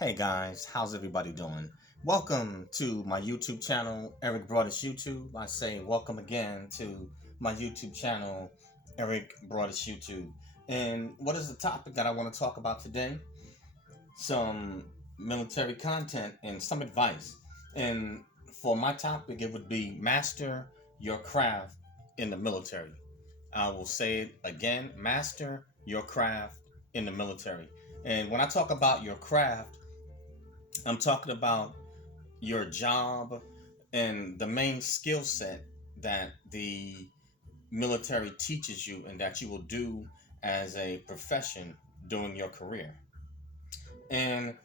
Hey guys, how's everybody doing? Welcome to my YouTube channel, Eric Broadish YouTube. I say welcome again to my YouTube channel, Eric Broadish YouTube. And what is the topic that I want to talk about today? Some military content and some advice. And for my topic, it would be master your craft in the military. I will say it again, master your craft in the military. And when I talk about your craft, I'm talking about your job and the main skill set that the military teaches you and that you will do as a profession during your career. And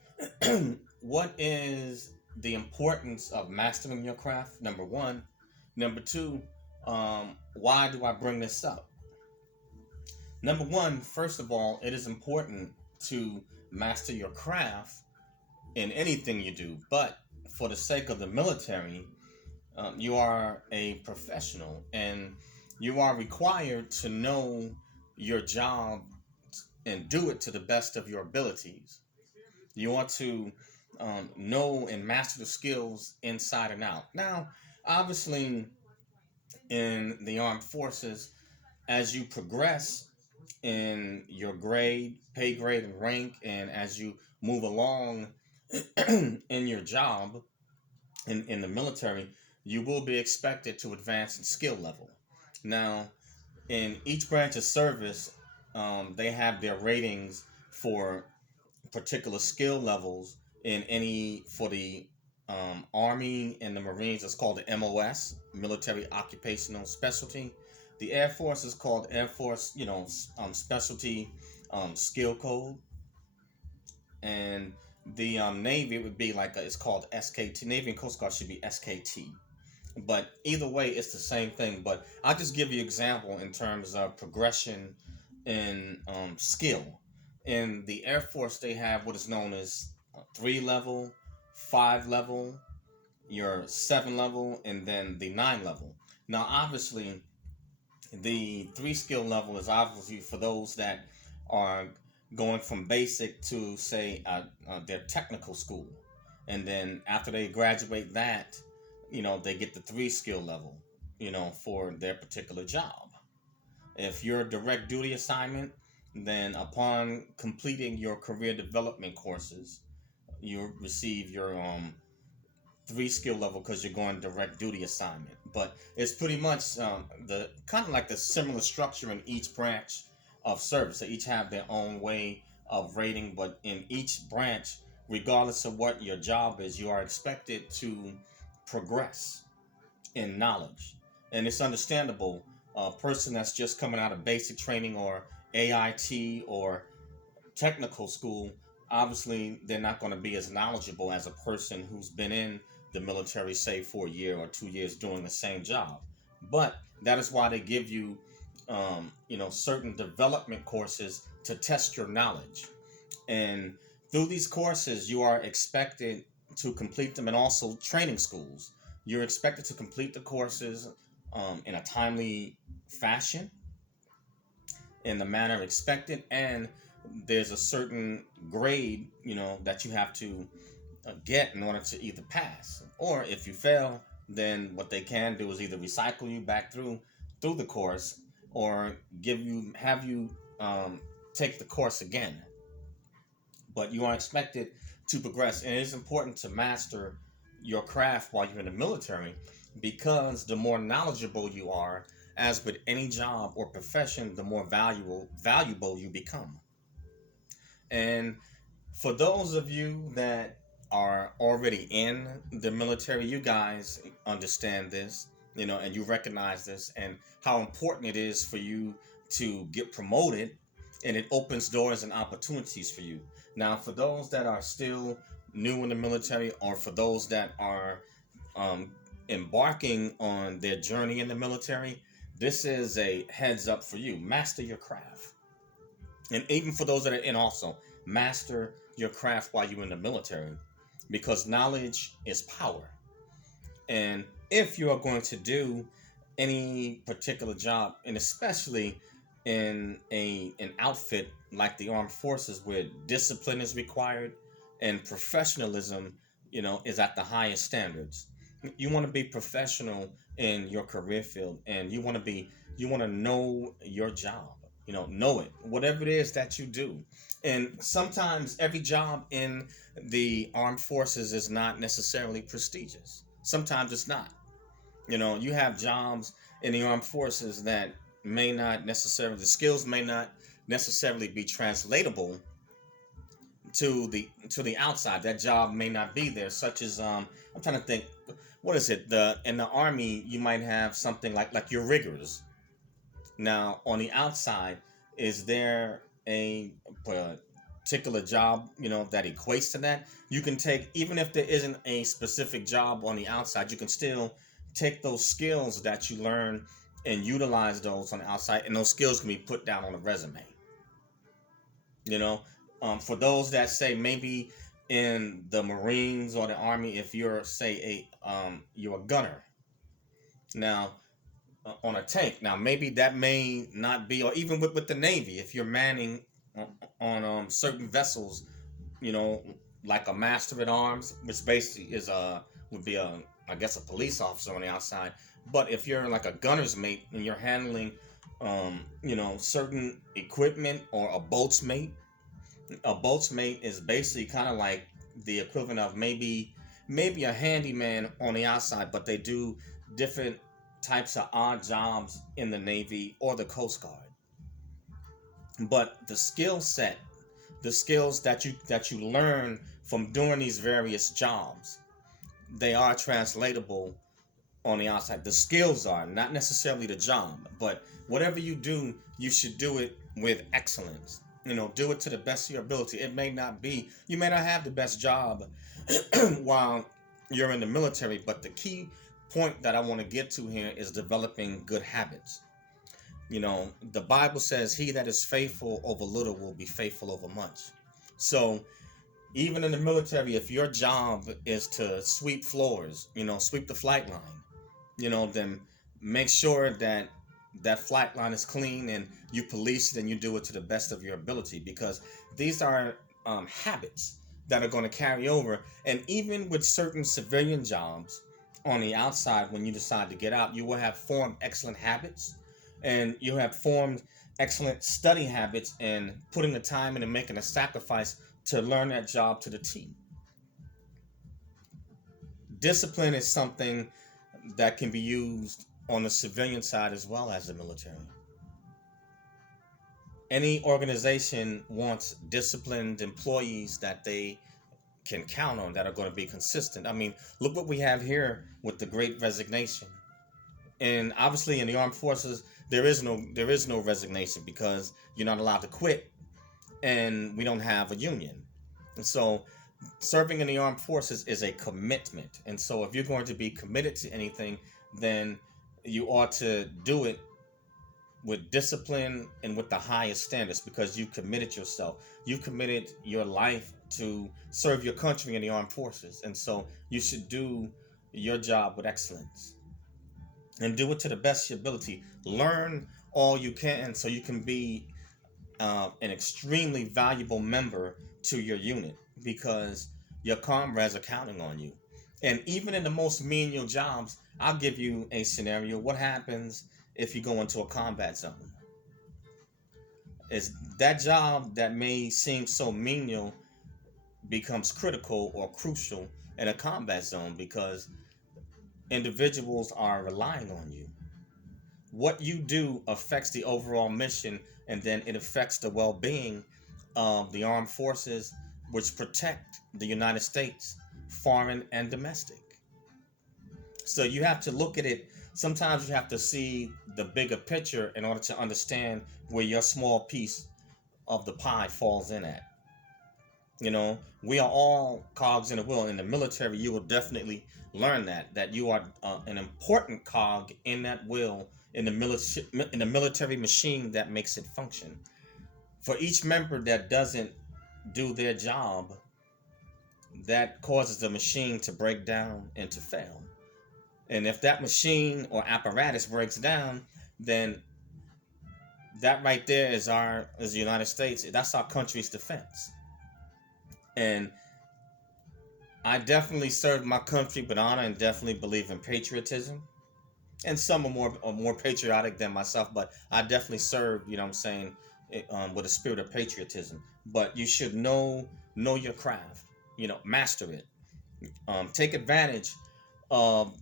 what is the importance of mastering your craft? Number one. Number two, why do I bring this up? Number one, first of all, it is important to master your craft in anything you do, but for the sake of the military, you are a professional and you are required to know your job and do it to the best of your abilities. You want to know and master the skills inside and out. Now, obviously, in the armed forces, as you progress in your grade, pay grade, and rank, and as you move along in your job in the military, you will be expected to advance in skill level. Now, in each branch of service, they have their ratings for particular skill levels. In any for the Army and the Marines, it's called the MOS, Military Occupational Specialty. The Air Force is called Air Force, Specialty Skill Code, and the Navy would be like it's called SKT. Navy and Coast Guard should be SKT. But either way, it's the same thing. But I'll just give you an example in terms of progression in skill. In the Air Force, they have what is known as 3 level, 5 level, your 7 level, and then the 9 level. Now, obviously, the three skill level is obviously for those that are going from basic to say their technical school, and then after they graduate that, they get the three skill level, for their particular job. If you're a direct duty assignment, then upon completing your career development courses, you receive your three skill level because you're going direct duty assignment. But it's pretty much the kind of like the similar structure in each branch of service. They each have their own way of rating, but in each branch, regardless of what your job is, you are expected to progress in knowledge. And it's understandable. A person that's just coming out of basic training or AIT or technical school, obviously they're not going to be as knowledgeable as a person who's been in the military, say, for a year or 2 years doing the same job. But that is why they give you, certain development courses to test your knowledge. And through these courses, you are expected to complete them, and also training schools. You're expected to complete the courses in a timely fashion, in the manner expected, and there's a certain grade, that you have to get in order to either pass, or if you fail, then what they can do is either recycle you back through the course, or have you take the course again. But you are expected to progress, and it is important to master your craft while you're in the military, because the more knowledgeable you are, as with any job or profession, the more valuable you become. And for those of you that are already in the military, you guys understand this, and you recognize this, and how important it is for you to get promoted, and it opens doors and opportunities for you. Now, for those that are still new in the military, or for those that are um, embarking on their journey in the military, this is a heads up for you. Master your craft. And even for those that are in, also master your craft while you're in the military, because knowledge is power. And if you are going to do any particular job, and especially in an outfit like the armed forces where discipline is required, and professionalism, is at the highest standards. You want to be professional in your career field, and you want to know your job. Know it, whatever it is that you do. And sometimes every job in the armed forces is not necessarily prestigious. Sometimes it's not. You have jobs in the armed forces that may not necessarily, the skills may not necessarily be translatable to the outside. That job may not be there, such as I'm trying to think, what is it? The In the army you might have something like your riggers. Now on the outside, is there a particular job that equates to that? You can take, even if there isn't a specific job on the outside, you can still take those skills that you learn and utilize those on the outside, and those skills can be put down on a resume. you know for those that say maybe in the Marines or the Army, if you're, say, you're a gunner now, on a tank. Now maybe that may not be, or even with the Navy, if you're manning on certain vessels, you know like a master at arms, which basically is would be a, I guess, a police officer on the outside. But if you're like a gunner's mate and you're handling certain equipment, or a boat's mate is basically kind of like the equivalent of maybe a handyman on the outside, but they do different types of odd jobs in the Navy or the Coast Guard. But the skill set, the skills that you learn from doing these various jobs, they are translatable on the outside. The skills are not necessarily the job, but whatever you do, you should do it with excellence. Do it to the best of your ability. It may not be, you may not have the best job while you're in the military, but the key point that I want to get to here is developing good habits. The Bible says, "He that is faithful over little will be faithful over much." So, even in the military, if your job is to sweep floors, sweep the flight line, then make sure that that flight line is clean, and you police it, and you do it to the best of your ability, because these are habits that are going to carry over. And even with certain civilian jobs on the outside, when you decide to get out, you will have formed excellent habits, and you have formed excellent study habits, and putting the time in and making a sacrifice to learn that job to the T. Discipline is something that can be used on the civilian side as well as the military. Any organization wants disciplined employees that they can count on, that are going to be consistent. I mean, look what we have here with the Great Resignation. And obviously in the armed forces, there is no resignation, because you're not allowed to quit, and we don't have a union. And so serving in the armed forces is a commitment. And so if you're going to be committed to anything, then you ought to do it with discipline and with the highest standards, because you committed yourself. You committed your life to serve your country in the armed forces. And so you should do your job with excellence, and do it to the best of your ability. Learn all you can, so you can be an extremely valuable member to your unit, because your comrades are counting on you. And even in the most menial jobs, I'll give you a scenario. What happens if you go into a combat zone? Is that job that may seem so menial becomes critical or crucial in a combat zone, because individuals are relying on you. What you do affects the overall mission, and then it affects the well-being of the armed forces, which protect the United States, foreign and domestic. So you have to look at it. Sometimes you have to see the bigger picture in order to understand where your small piece of the pie falls in at. We are all cogs in a wheel. In the military, you will definitely learn that you are an important cog in that wheel, in the military machine that makes it function. For each member that doesn't do their job, that causes the machine to break down and to fail. And if that machine or apparatus breaks down, then that right there is the United States. That's our country's defense. And I definitely served my country with honor and definitely believe in patriotism. And some are more patriotic than myself, but I definitely serve, you know what I'm saying, with a spirit of patriotism. But you should know your craft, master it. Take advantage of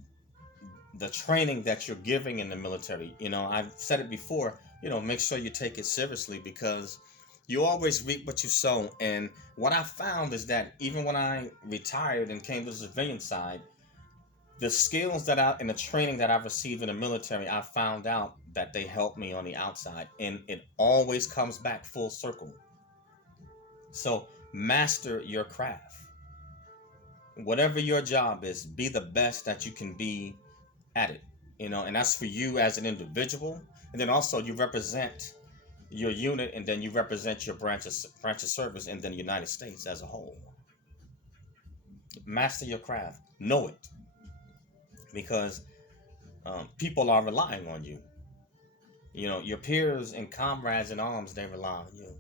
the training that you're giving in the military. I've said it before, make sure you take it seriously because you always reap what you sow. And what I found is that even when I retired and came to the civilian side, the skills that I and the training that I've received in the military, I found out that they help me on the outside, and it always comes back full circle. So master your craft. Whatever your job is, be the best that you can be at it. And that's for you as an individual, and then also you represent your unit, and then you represent your branch of service, and then the United States as a whole. Master your craft. Know it, because people are relying on you. Your peers and comrades in arms, they rely on you.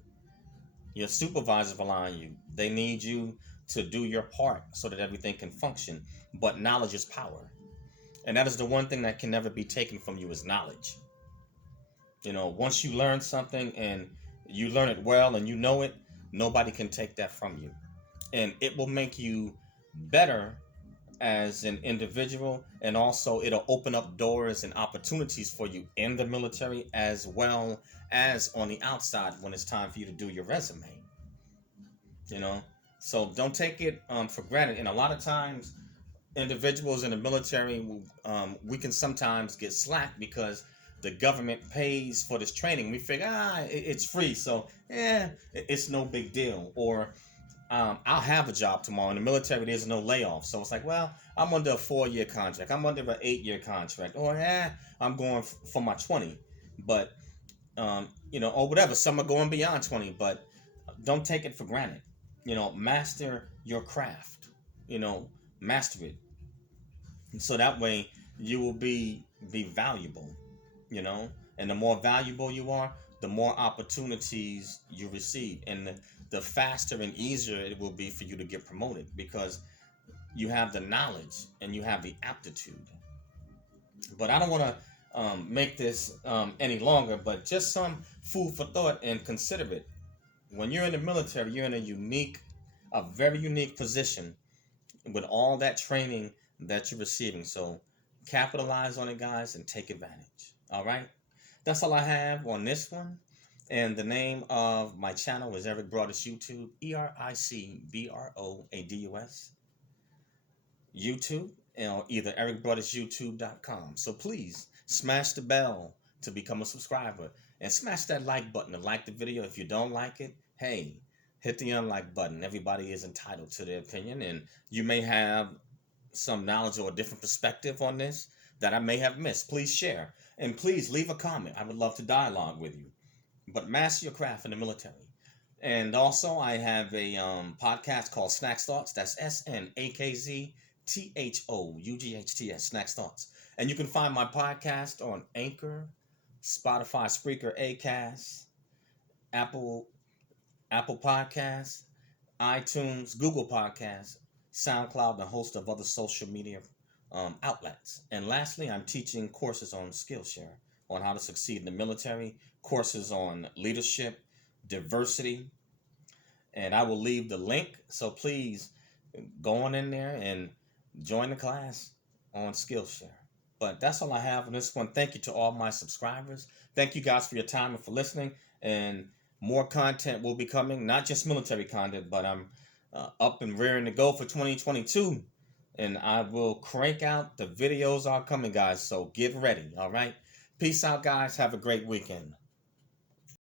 Your supervisors rely on you. They need you to do your part so that everything can function. But knowledge is power. And that is the one thing that can never be taken from you is knowledge. Once you learn something and you learn it well and you know it, nobody can take that from you. And it will make you better as an individual, and also it'll open up doors and opportunities for you in the military as well as on the outside when it's time for you to do your resume. you know so don't take it for granted. And a lot of times individuals in the military, we can sometimes get slack because the government pays for this training. We figure, it's free, so yeah, it's no big deal. Or I'll have a job tomorrow. In the military, there's no layoff. So it's like, well, I'm under a 4-year contract. I'm under an 8-year contract. Or, I'm going for my 20. But, or whatever. Some are going beyond 20. But don't take it for granted. Master your craft. Master it. So that way you will be valuable. And the more valuable you are, the more opportunities you receive, and the faster and easier it will be for you to get promoted because you have the knowledge and you have the aptitude. But I don't want to make this any longer, but just some food for thought, and consider it. When you're in the military, you're in a very unique position with all that training that you're receiving. So capitalize on it, guys, and take advantage. All right. That's all I have on this one. And the name of my channel is Eric Broadus YouTube, EricBroadus YouTube, or either ericbroadusyoutube.com. So please smash the bell to become a subscriber and smash that like button to like the video. If you don't like it, hey, hit the unlike button. Everybody is entitled to their opinion, and you may have some knowledge or a different perspective on this that I may have missed. Please share, and please leave a comment. I would love to dialogue with you. But master your craft in the military. And also, I have a podcast called Snacks Thoughts. That's SNAKZTHOUGHTS, Snacks Thoughts. And you can find my podcast on Anchor, Spotify, Spreaker, Acast, Apple Podcasts, iTunes, Google Podcasts, SoundCloud, and a host of other social media outlets. And lastly, I'm teaching courses on Skillshare on how to succeed in the military, courses on leadership, diversity, and I will leave the link. So please go on in there and join the class on Skillshare. But that's all I have on this one. Thank you to all my subscribers. Thank you guys for your time and for listening. And more content will be coming, not just military content, but I'm up and rearing to go for 2022. And I will crank out. The videos are coming, guys. So get ready. All right. Peace out, guys. Have a great weekend.